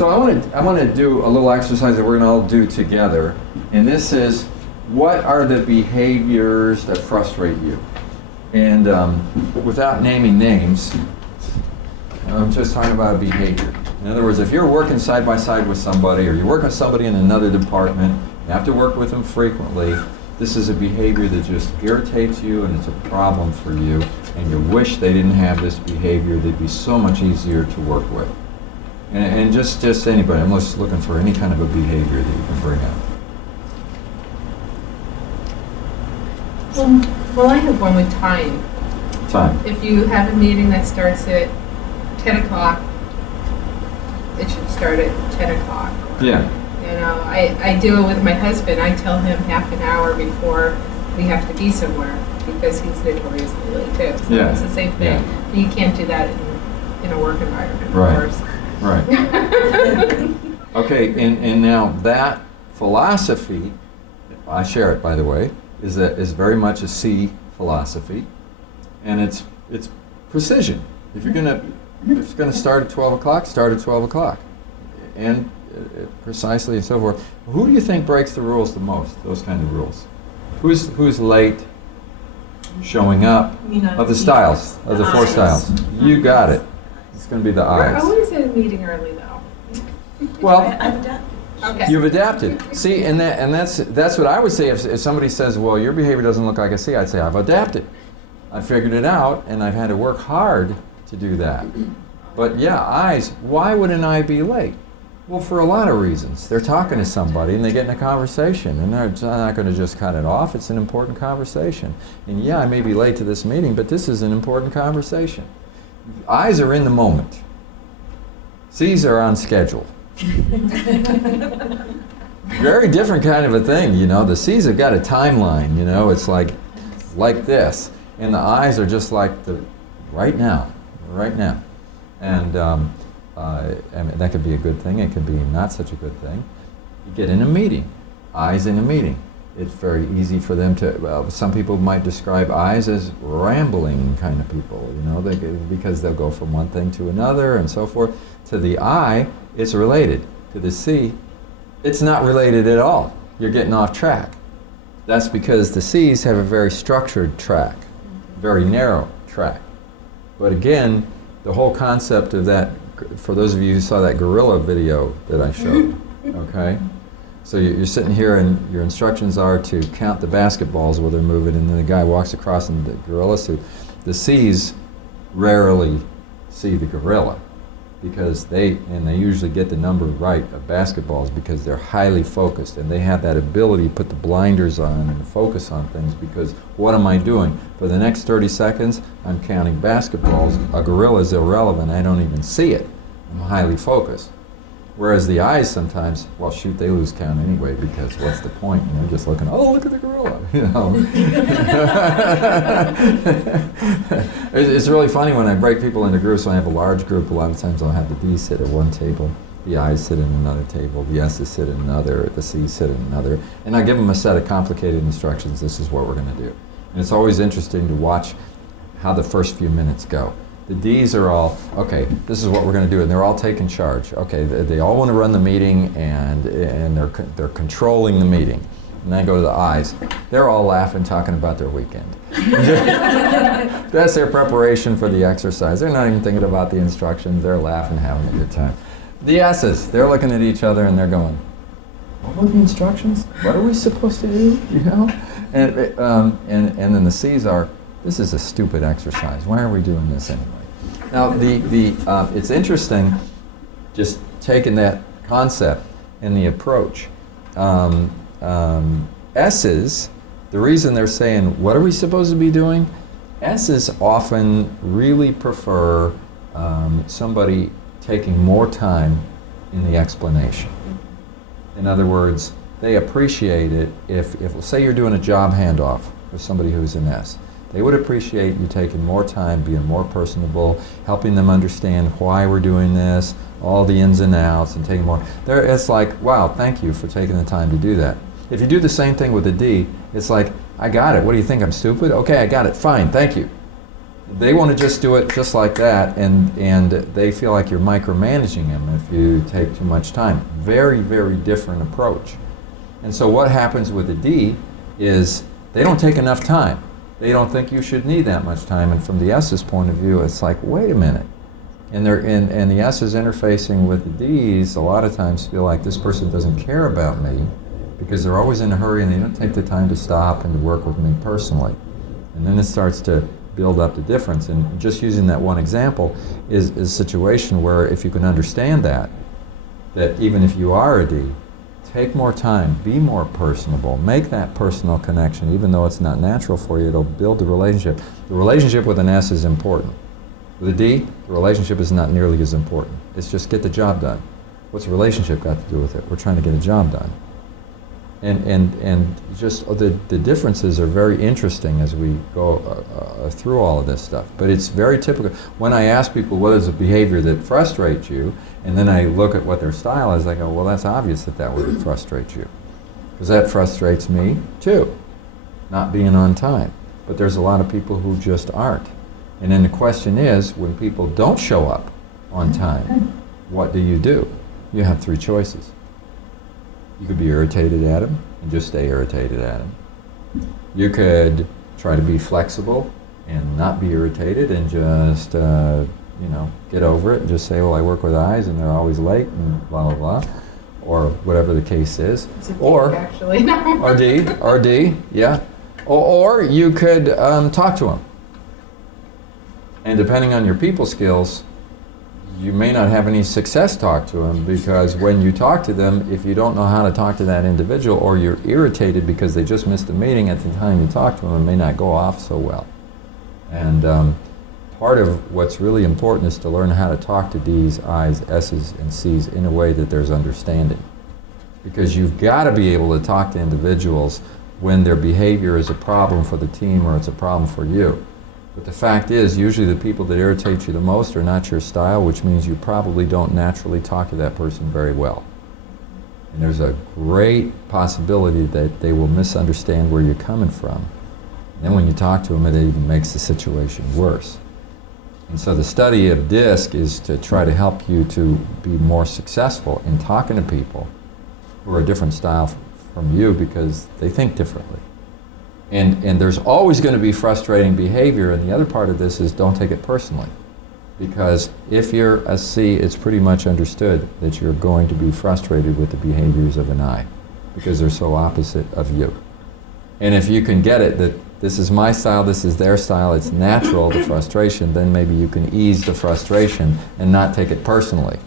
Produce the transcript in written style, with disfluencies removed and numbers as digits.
So I want to do a little exercise that we're going to all do together. And this is, what are the behaviors that frustrate you? And without naming names, I'm just talking about a behavior. In other words, if you're working side by side with somebody, or you're working with somebody in another department, you have to work with them frequently, this is a behavior that just irritates you and it's a problem for you, and you wish they didn't have this behavior. They'd be so much easier to work with. And just anybody, I'm just looking for any kind of a behavior that you can bring up. Well, I have one with time. Time. If you have a meeting that starts at 10 o'clock, it should start at 10 o'clock. Yeah. You know, I do it with my husband. I tell him half an hour before we have to be somewhere because he's notoriously late too. So Yeah. it's the same thing. Yeah. You can't do that in a work environment, Right. of course. Right. Okay, and now that philosophy, I share it by the way, is very much a C philosophy, and it's precision. If it's gonna start at 12 o'clock, start at 12 o'clock, and precisely and so forth. Who do you think breaks the rules the most? Those kind of rules. Who's late showing up? Of the styles, of the four styles. You got it. It's going to be the We're eyes. always at a meeting early though. Well, Okay. you've adapted. See, and that's what I would say if somebody says, well, your behavior doesn't look like a C, I'd say, I've adapted. I figured it out, and I've had to work hard to do that. But yeah, eyes, why would an eye be late? Well, for a lot of reasons. They're talking to somebody, and they get in a conversation, and they're not going to just cut it off. It's an important conversation. And yeah, I may be late to this meeting, but this is an important conversation. Eyes are in the moment. C's are on schedule. Very different kind of a thing, you know. The C's have got a timeline, you know. It's like this. And the eyes are just like the right now. And I mean, that could be a good thing. It could be not such a good thing. You get in a meeting. Eyes in a meeting. It's very easy for them to, well, some people might describe eyes as rambling kind of people, you know, because they'll go from one thing to another and so forth. To the I, it's related. To the C, it's not related at all. You're getting off track. That's because the C's have a very structured track, very narrow track. But again, the whole concept of that, for those of you who saw that gorilla video that I showed, okay? So you're sitting here and your instructions are to count the basketballs while they're moving, and then the guy walks across in the gorilla suit. The C's rarely see the gorilla because they usually get the number right of basketballs because they're highly focused and they have that ability to put the blinders on and focus on things because what am I doing? For the next 30 seconds, I'm counting basketballs. A gorilla is irrelevant. I don't even see it. I'm highly focused. Whereas the eyes sometimes, well, shoot, they lose count anyway because what's the point? You know, just looking, oh, look at the gorilla, you know. It's really funny when I break people into groups. When I have a large group, a lot of times I'll have the D's sit at one table, the I's sit at another table, the S's sit at another, the C's sit at another, and I give them a set of complicated instructions. This is what we're going to do. And it's always interesting to watch how the first few minutes go. The D's are all, okay, this is what we're going to do, and they're all taking charge. Okay, they all want to run the meeting, and they're controlling the meeting. And then I go to the I's. They're all laughing, talking about their weekend. That's their preparation for the exercise. They're not even thinking about the instructions. They're laughing, having a good time. The S's, they're looking at each other, and they're going, what were the instructions? What are we supposed to do? You know? And then the C's are, this is a stupid exercise. Why are we doing this anyway? Now, it's interesting just taking that concept and the approach. S's, the reason they're saying, what are we supposed to be doing? S's often really prefer somebody taking more time in the explanation. In other words, they appreciate it if say you're doing a job handoff with somebody who's an S. They would appreciate you taking more time, being more personable, helping them understand why we're doing this, all the ins and outs, and taking more. It's like, wow, thank you for taking the time to do that. If you do the same thing with a D, it's like, I got it. What do you think? I'm stupid? Okay, I got it. Fine, thank you. They want to just do it just like that, and they feel like you're micromanaging them if you take too much time. Very, very different approach. And so what happens with a D is they don't take enough time. They don't think you should need that much time. And from the S's point of view, it's like, wait a minute. And the S's interfacing with the D's a lot of times feel like this person doesn't care about me because they're always in a hurry and they don't take the time to stop and to work with me personally. And then it starts to build up the difference. And just using that one example is a situation where if you can understand that even if you are a D, take more time, be more personable, make that personal connection, even though it's not natural for you, it'll build the relationship. The relationship with an S is important. With a D, the relationship is not nearly as important. It's just get the job done. What's the relationship got to do with it? We're trying to get a job done. And just the differences are very interesting as we go through all of this stuff. But it's very typical. When I ask people what is a behavior that frustrates you, and then I look at what their style is, I go, well, that's obvious that would frustrate you. Because that frustrates me too, not being on time. But there's a lot of people who just aren't. And then the question is, when people don't show up on time, what do? You have three choices. You could be irritated at them and just stay irritated at them. You could try to be flexible and not be irritated and just, get over it and just say, well, I work with eyes and they're always late and blah, blah, blah, or whatever the case is. It's a D, actually. or D, yeah. Or you could talk to them. And depending on your people skills, you may not have any success talk to them, because when you talk to them, if you don't know how to talk to that individual, or you're irritated because they just missed a meeting at the time you talk to them, it may not go off so well. And part of what's really important is to learn how to talk to D's, I's, S's, and C's in a way that there's understanding. Because you've got to be able to talk to individuals when their behavior is a problem for the team or it's a problem for you. But the fact is, usually the people that irritate you the most are not your style, which means you probably don't naturally talk to that person very well. And there's a great possibility that they will misunderstand where you're coming from. And then when you talk to them, it even makes the situation worse. And so the study of DISC is to try to help you to be more successful in talking to people who are a different style from you because they think differently. And there's always going to be frustrating behavior, and the other part of this is don't take it personally. Because if you're a C, it's pretty much understood that you're going to be frustrated with the behaviors of an I, because they're so opposite of you. And if you can get it that this is my style, this is their style, it's natural, the frustration, then maybe you can ease the frustration and not take it personally.